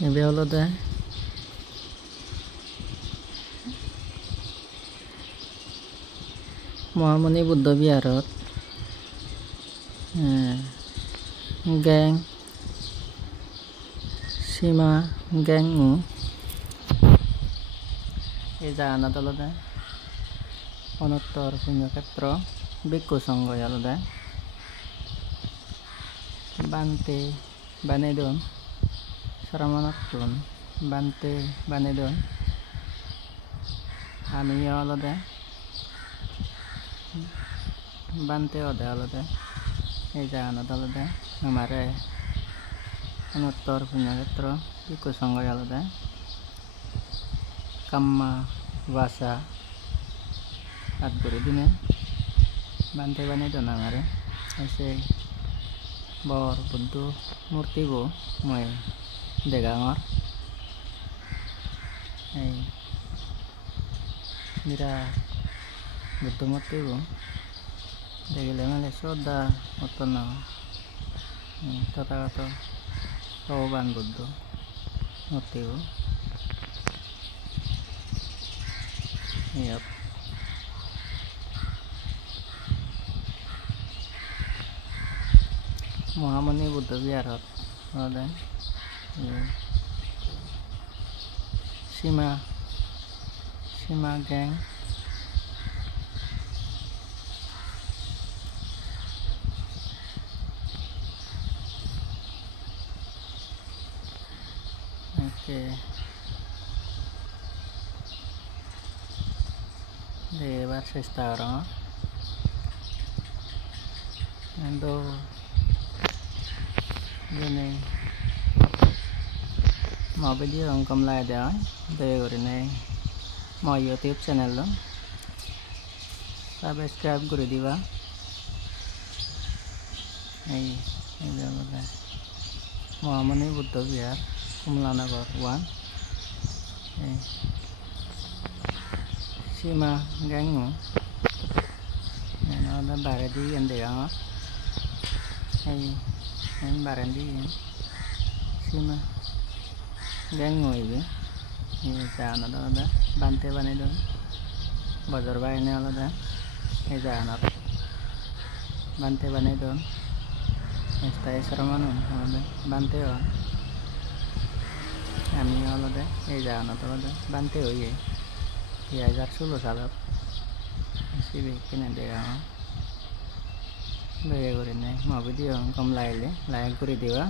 Ebe olode Mahamuni Buddha Biharot Geng Sima Gengu এই জায়গাত অলদে অনত্তর পুণ্যক্ষেত্র ভিক্ষু সংঘ অলদে Bante Banedon Saramanatun Bante Banedon Ami olode Bante ode olode এই জায়গাত অলদে আমারে অনত্তর পুণ্যক্ষেত্র ভিক্ষু সংঘ অলদে Kamma Vasa at guru dine Bante Banedon amare ese bor Buddha murti bo moi degangor ei mira Buddha murti bo degile male Shraddha ottono Tathagato Bhagavan Buddha murti bo Yep. Mahamuni Buddha Biharot olode Sima Geng এবার চেষ্টা করো কিন্তু ini mau video yang kembali dia dari ini mau YouTube channel lo subscribe guru diwa ini adalah Mahamuni Buddha Bihar Kumlanagar 1 Sima Gengu nó đã bài đi anh để đó hay em bài đi Sima Gengu ini ini jalan ada Bante Banedon bazar bayarnya ada ini jalan ada Bante Banedon stay Saramanun ada Bante on kami ada ini jalan ada Bante oh iya 2016 সালত সিবি কিনে দেয়া দয়া করে মা video কম like করে দিবা